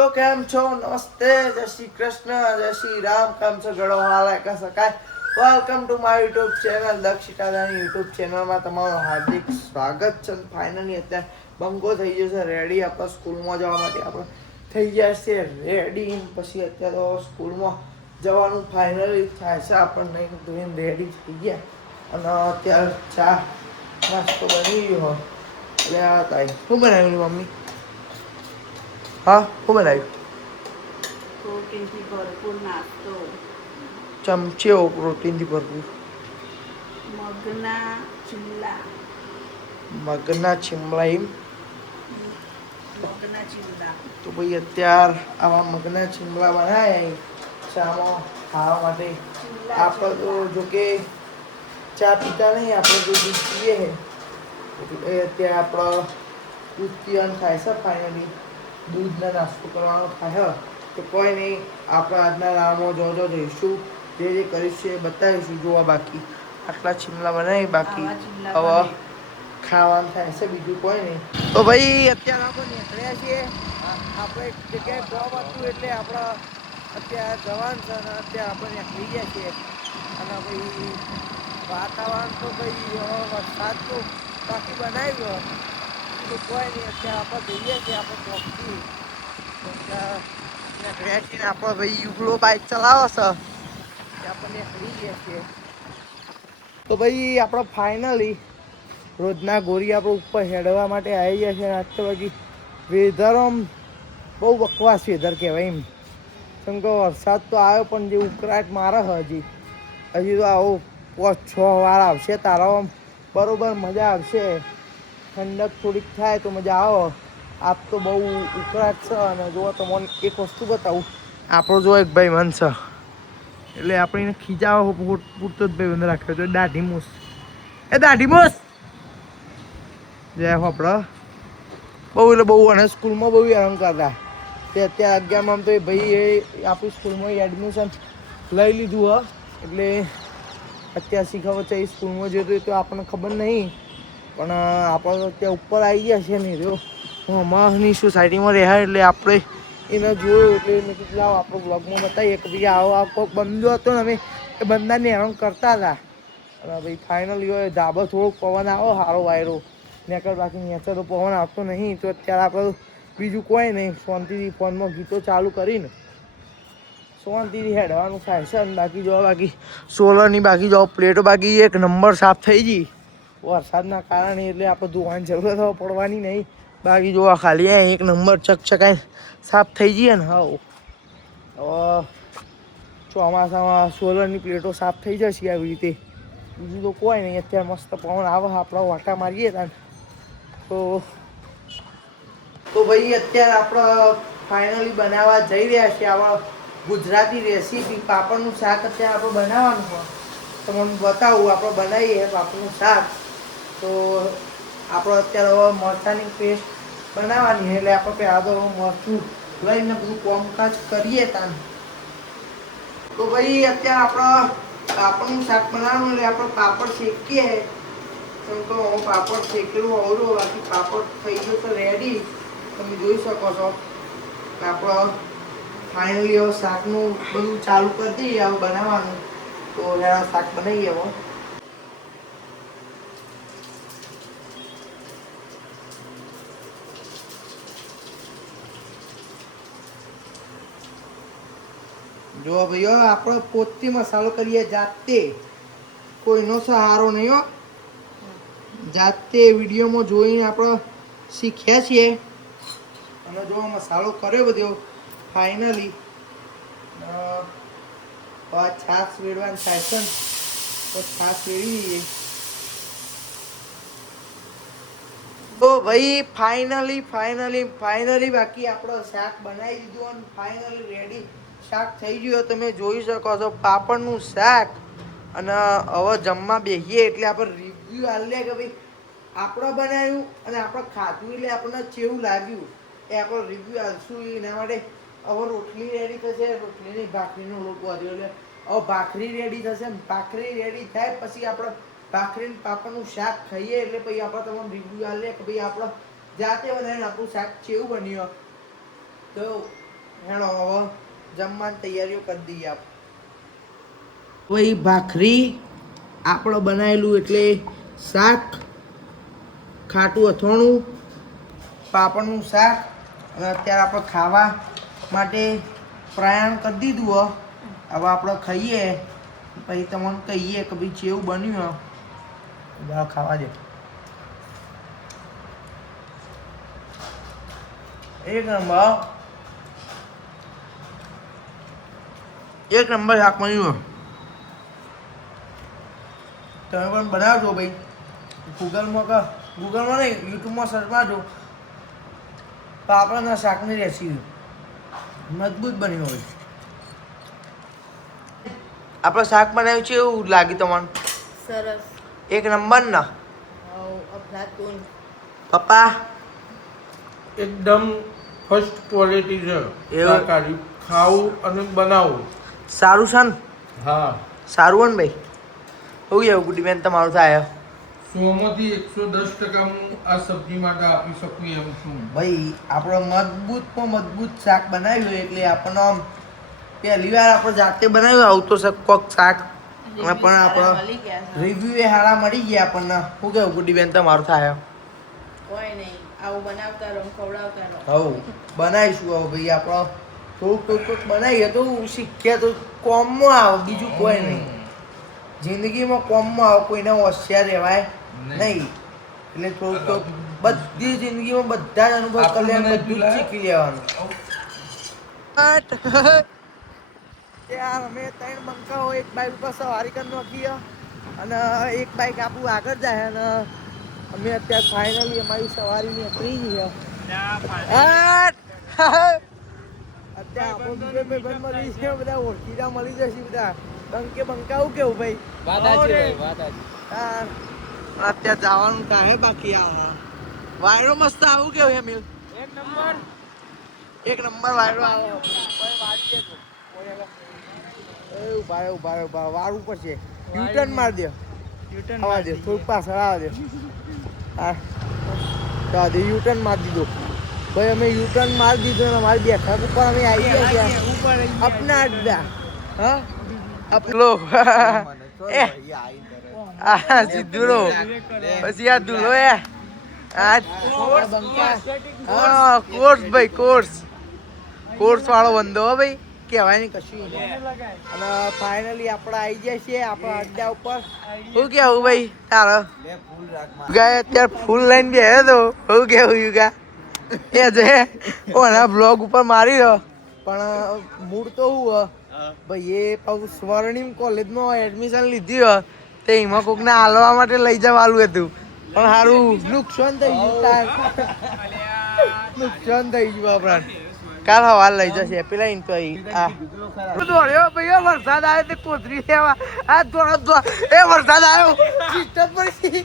તો કેમ છો? નમસ્તે, જય શ્રી કૃષ્ણ, જય શ્રી રામ. કેમ છો? ગળો હાલ કા શકાય. Welcome to my YouTube channel Dakshitadani YouTube ચેનલમાં તમારું હાર્દિક સ્વાગત છે. ફાઇનલી અત્યારે બંગો થઈ ગયો છે રેડી. આપણે સ્કૂલમાં જવા માટે આપણે થઈ ગયા છે રેડી. પછી અત્યારે તો સ્કૂલમાં જવાનું ફાઇનલી થાય છે. આપણને ધોઈને રેડી થઈ ગયા અને અત્યારે ચા નાસ્તો બની ગયો. એટલે આ તાઈ શું બનાવ્યું મમ્મી? હા, શું બનાવ્યું? પ્રોટીનથી ભરપૂર નાસ્તો. ચમચીઓ પ્રોટીનથી ભરપૂર. મગના ચીલા. મગના ચીમલા એમ? મગના ચીલા. તો ભાઈ અત્યાર આવા મગના ચીમલા બનાવ્યા ચામાં ખાવા માટે. આપણે તો જોકે ચા પીતા નહીં, આપણે તો દૂધ પીએ એટલે અત્યારે આપણો દૂધ પીવાનું થાય છે ફાઇનલી. દૂધનો નાસ્તો કરવાનો થાય તો કોઈ નહીં. આપણે આજના રામો જોજો જઈશું, જે કરીશું એ બતાવીશું. જોવા બાકી આટલા ચીમલા બનાવી, બાકી હવે ખાવાનું થાય છે, બીજું કોઈ નહીં. તો ભાઈ અત્યારે આપણે નીકળ્યા છીએ. આપણે એક જગ્યાએ જોબ હતું એટલે આપણે અત્યારે જવાનું છે અને અત્યારે આપણે નીકળી ગયા છીએ. અને ભાઈ વાતાવરણ તો ભાઈ વરસાદનું બાકી બનાવ્યું તો કોઈ નહીં. અત્યારે આપણે જઈએ છીએ આપણે ચોકથી નીકળ્યા છીએ. આપણે ભાઈ યુગલો બાઇક ચલાવે છે આપણે નીકળી ગયા છીએ. તો ભાઈ આપણે ફાઇનલી રોજના ગોરી આપણે ઉપર હેડવા માટે આવી ગયા છે. આજ તો બાકી વેધર આમ બહુ બકવાસ વેધર કહેવાય એમ. કેમ કે વરસાદ તો આવ્યો પણ જે ઉકળાટ મારે હજી તો આવો 5-6 વાર આવશે તારો આમ બરાબર મજા આવશે. ઠંડક થોડીક થાય તો મજા આવે. આજ તો બહુ ઉકળાટ છે. અને જો તમને એક વસ્તુ બતાવું, આપણો જો એક ભાઈ મન છે એટલે આપણે એને ખીજાવા પૂરતો જ ભાઈ બંધ રાખ્યો તો દાઢી મૂસ. એ દાઢી મૂસ જય હોપડા બહુ એટલે બહુ. અને સ્કૂલમાં બહુ હેરાન કરતા તે અત્યારે 11માં તો એ ભાઈ એ આપણી સ્કૂલમાં એડમિશન લઈ લીધું હ. એટલે અત્યારે શીખવા છે એ સ્કૂલમાં જતું તો આપણને ખબર નહીં, પણ આપણે તો અત્યારે ઉપર આવી ગયા છે ને જો અમારની સોસાયટીમાં રહ્યા એટલે આપણે એને જોયું એટલે મેં કીધું લાવો આપણો બ્લોગમાં બતાવીએ કે ભાઈ આવો આ કોઈક બંદો હતો ને અમે એ બંદાને હેરાન કરતા હતા. અને ભાઈ ફાઇનલી હોય ધાબો થોડોક પવન આવો સારો વાયરો નેકર, બાકી નેચર તો પવન આવતો નહીં. તો અત્યારે આપણે બીજું કોઈ નહીં, શાંતિથી ફોનમાં ગીતો ચાલુ કરીને શાંતિથી હેડવાનું થાય છે. અને બાકી જો બાકી સોલરની બાકી જો પ્લેટો બાકી એક નંબર સાફ થઈ ગઈ વરસાદના કારણે, એટલે આપણે ધોવાની જરૂરત પડવાની નહીં. બાકી જો ખાલી એક નંબર ચકચકાઈ સાફ થઈ જઈએ ને. હા, હવે ચોમાસામાં સોલરની પ્લેટો સાફ થઈ જશે આવી રીતે. બીજું તો કોઈ નહીં. અત્યારે મસ્ત પવન આવે, આપણે વાટા મારીએ ત્યાં તો ભાઈ અત્યારે આપણે ફાઇનલી બનાવવા જઈ રહ્યા છીએ આવા ગુજરાતી રેસીપી પાપડનું શાક. અત્યારે આપણે બનાવવાનું હોય તો મને બતાવું. આપણે બનાવીએ પાપડનું શાક. તો આપણે અત્યારે હવે મરચાંની પેસ્ટ બનાવવાની એટલે આપણે પહેલાં તો મરચું લઈને બધું કામકાજ કરીએ ત્યાં. તો ભાઈ અત્યારે આપણે પાપડનું શાક બનાવવાનું એટલે આપણે પાપડ શેકીએ. તો હું પાપડ શેકેલું આવડું, બાકી પાપડ થઈ ગયો તો રેડી. તમે જોઈ શકો છો. આપણે ફાઇનલી હવે શાકનું બધું ચાલુ કરી દઈએ હવે બનાવવાનું. તો એના શાક બનાવીએ હવે. જો ભાઈઓ આપણે પોતે મસાલો કરીએ જાતે, કોઈનો સહારો નહીં હો. જાતે વિડીયોમાં જોઈને આપણે શીખ્યા છીએ. અને જો મસાલો કર્યો બધો ફાઇનલી છાશ વેડવાની થાય છે ને તો છાશ વેડી દઈએ. તો ભાઈ ફાઇનલી બાકી આપણો શાક બનાવી દીધું અને ફાઇનલી રેડી શાક થઈ ગયું. તમે જોઈ શકો છો પાપડનું શાક. અને હવે જમવા બેસીએ એટલે આપણે રિવ્યૂ આલીએ કે ભાઈ આપણે બનાવ્યું અને આપણે ખાધું એટલે આપણને કેવું લાગ્યું એ આપણે રિવ્યૂ આલશું. એના માટે હવે રોટલી રેડી થશે. રોટલીની ભાખરીનો લોટ વધ્યો એટલે હવે ભાખરી રેડી થશે. ભાખરી રેડી થાય પછી આપણે ભાખરી પાપડનું શાક ખાઈએ એટલે પછી આપણે તમને રિવ્યૂ આલીએ કે ભાઈ આપણે જાતે બનાવીને આપણું શાક કેવું બન્યું. તો હેણો હવે જમવાની તૈયારીઓ કરી દઈએ આપ ભાઈ ભાખરી આપણે બનાવેલું એટલે શાક ખાટું અથાણું પાપડનું શાક અને અત્યારે આપણે ખાવા માટે પ્રયાણ કરી દીધું હો હવે આપણે ખાઈએ પછી તમને કહીએ કે ભાઈ જેવું બન્યું હો ખાવા દે એક નંબર શાક બન્યું તમે પણ બનાવજો ભાઈ ગૂગલમાં નહીં યુટ્યુબમાં સર્ચ મારજો પાપડના શાકની રેસીપી મજબૂત બન્યું હોય આપણે શાક બનાવ્યું છે એવું લાગ્યું તમને સરસ એક નંબર ના અફલાતુન પપ્પા એકદમ ફર્સ્ટ ક્વોલિટી છે શાકાહારી ખાવું અને બનાવવું સારું છે ને હા સારું હોય ને ભાઈ શું એવું ગુડી બેન તમારું થાય 100માંથી 110% હું આ સબ્જી માટે આપી શકું એમ છું ભાઈ આપણે મજબૂત શાક બનાવ્યું એટલે આપણને આમ પહેલી વાર આપણે જાતે બનાવ્યું આવું તો કોક શાક અને પણ આપણે રિવ્યુ એ સારા મળી ગયા આપણને શું કેવું ગુડી બેન તમારું થાય કોઈ નહીં આવું બનાવતા રહો ખવડાવતા રહો હવ બનાવીશું હવે ભાઈ આપણે થોડુંક બનાવીએ તો શીખીએ તો કોમમાં આવે બીજું કોઈ નહીં જિંદગીમાં કોમમાં આવે કોઈને હોશિયાર રહેવાય નહીં એટલે થોડુંક બધી જિંદગીમાં બધા જ અનુભવ કરી લેવાનું બધું જ શીખી લેવાનું યાર અમે 3 બંકાઓ એક બાઈક ઉપર સવારી કરી નાખીએ અને એક બાઈક આપણું આગળ જાય અને અમે અત્યારે ફાઇનલી અમારી સવારી નીકળી ગઈ અત્યારે આપણો બીજો ભાઈબંધ મળી છે બધા ઓળખીતા મળી જશે બધા બંકાવું કેવું ભાઈ અત્યારે જવાનું કાંઈ બાકી આ વાયરો મસ્ત આવું કેવું એમ એક નંબર વાયરો આવો ઉભા વાળું પડશે યુટર્ન માર દે આવવા દે થોડુંક પાછળ આવવા દે હા તો યુટર્ન મારી દીધો ભાઈ અમે યુટર્ન મારી દીધો અને અમારી બેઠક ઉપર અમે આવી ગયા અપના અડ્ડા હા અપલો સીધું પછી આ દુલો એ કોર્સ ભાઈ કોર્સ વાળો બંધો હો ભાઈ કહેવાય નહીં કશું અને ફાઇનલી આપણે આવી જાય છીએ આપણા અડ્ડા ઉપર શું કેવું ભાઈ તારો ગાય અત્યારે ફૂલ લઈને બેહે તો શું કેવું યુગા એ જે ઓના બ્લોગ ઉપર મારી રહ્યો પણ મૂળ તો હું ભાઈ એ પાછું સ્વર્ણિમ કોલેજમાં એડમિશન લીધી હોય તે એમાં કોકને હાલવા માટે લઈ જવાનું હતું પણ સારું નુકસાન થઈ ગયું નુકસાન થઈ ગયું આપણા કાલ હવાલ લઈ જશે પેલા દોડ્યો ભાઈ વરસાદ આવે તે કોતરી લેવા આ દોડ એ વરસાદ આવ્યો સિસ્ટમ પડી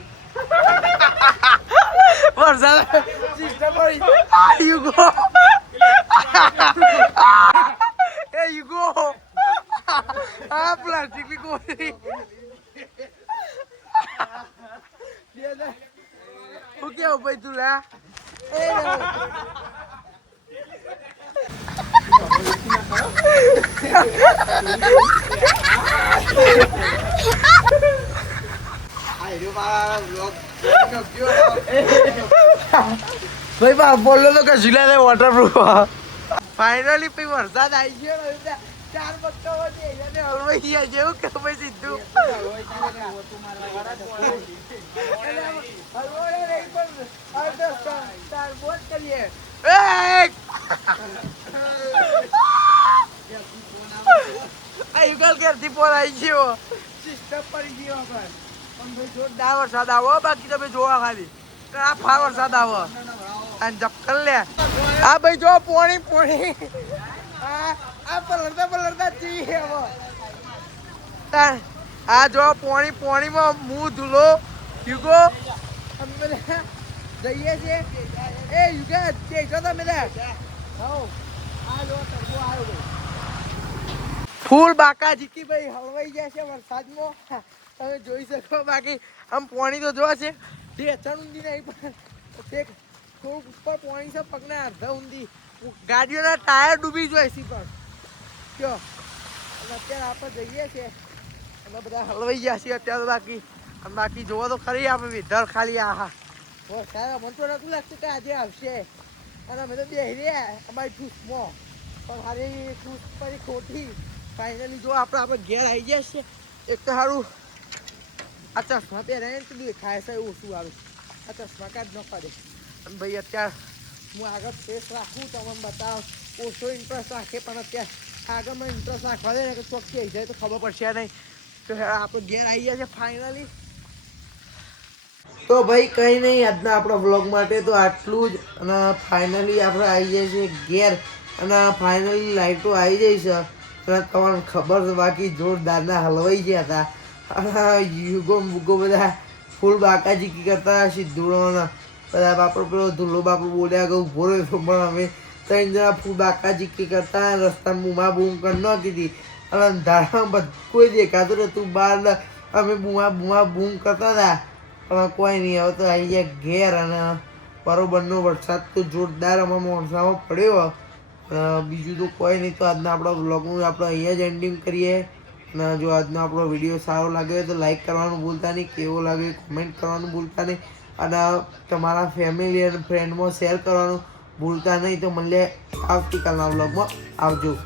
વરસાદ સિસ્ટમ પડી you go A you go આ પ્લાસ્ટિક ની કોતરી શું કેવું ભાઈ તું લા ભાઈ બા બોલો તો કે ઝીલા વોટરપ્રૂફ ફાઇનલી પછી વરસાદ આવી ગયો ને 4 બક્કા વચ્ચે એને હલવાઈ ગયા જેવું કે ભાઈ સીધું યુગલ ઘેરથી ફોન આવી ગયો સિસ્ટમ પડી ગયો પણ ભાઈ જોરદાર વરસાદ આવો બાકી તમે જોવા ખાલી આ ફાર વરસાદ આવો અને જપકલ લે આ ભાઈ જો પોણી આ પલરતા જી હવે આ જો પોણીમાં મું ધુલો યુગો અમે જઈએ છીએ એ યુગા કે જો તમે લે આ જો તરબો આવ્યો ફૂલ બાકા જીકી ભાઈ હલવાઈ જાય છે વરસાદમાં તમે જોઈ શકો બાકી આમ પાણી તો જોવા છે જે અચાણ ઊંધી નહીં પણ થોડુંક ઉપર પાણી છે પગના અડધા ઊંધી ગાડીઓના ટાયર ડૂબી જાય છે પણ કયો અને અત્યારે આપણે જઈએ છીએ અને બધા હલવાઈ ગયા છીએ અત્યારે બાકી અને બાકી જોવો તો ખરી આપણે વિધર ખાલી આહા બહુ સારા મને તો નતું લાગતું કે આજે આવશે અને અમે તો બેસી રહ્યા અમારી ચૂસમાં પણ હારી ચૂસ પડી ખોટી ફાઇનલી જો આપણે ઘેર આવી ગયા છે એક તો સારું આ ચશ્મા પહેરાય ને તો દેખાય છે એવું ઓછું આવે આ ચશ્મા કાઢ ન પડે અને ભાઈ અત્યારે હું આગળ ફેસ રાખું તમને બતાવ ઓછો ઇન્ટરેસ્ટ રાખે પણ અત્યારે આગળ મને ઇન્ટરેસ્ટ રાખવા દે ને કે ચોખ્ખી આવી જાય તો ખબર પડશે નહીં તો આપણે ઘેર આવી ગયા છે ફાઇનલી તો ભાઈ કંઈ નહીં આજના આપણા વ્લોગ માટે તો આટલું જ અને ફાઇનલી આપણે આવી જાય છે ઘેર અને ફાઇનલી લાઇટો આવી જાય છે અને તમને ખબર છે બાકી જોરદારના હલવાઈ ગયા હતા અને યુગો મુગો બધા ફૂલ બાકાજી કરતા સિદ્ધુડોના બધા બાપડો પેલો ધૂલો બાપડો બોલ્યા કે ઉભો રહ્યો પણ અમે ત્રણ જણા ફૂલ બાકાજી કરતા રસ્તામાં બૂમા બૂમ કરી ન કીધી અને અંધારામાં કોઈ દેખાતું નતું બહાર અમે બૂમા બૂમ કરતા હતા પણ કોઈ નહીં હવે તો આવી ગયા ઘેર અને બરોબરનો વરસાદ તો જોરદાર અમારા મોણસામાં પડ્યો બીજું તો કોઈ નહીં તો આજના આપણા વ્લોગનું આપણે અહીંયા જ એન્ડિંગ કરીએ અને જો આજનો આપણો વિડીયો સારો લાગે તો લાઈક કરવાનું ભૂલતા નહીં કેવો લાગે કોમેન્ટ કરવાનું ભૂલતા નહીં અને તમારા ફેમિલી અને ફ્રેન્ડમાં શેર કરવાનું ભૂલતા નહીં તો મળીએ આવતીકાલના વ્લોગમાં આવજો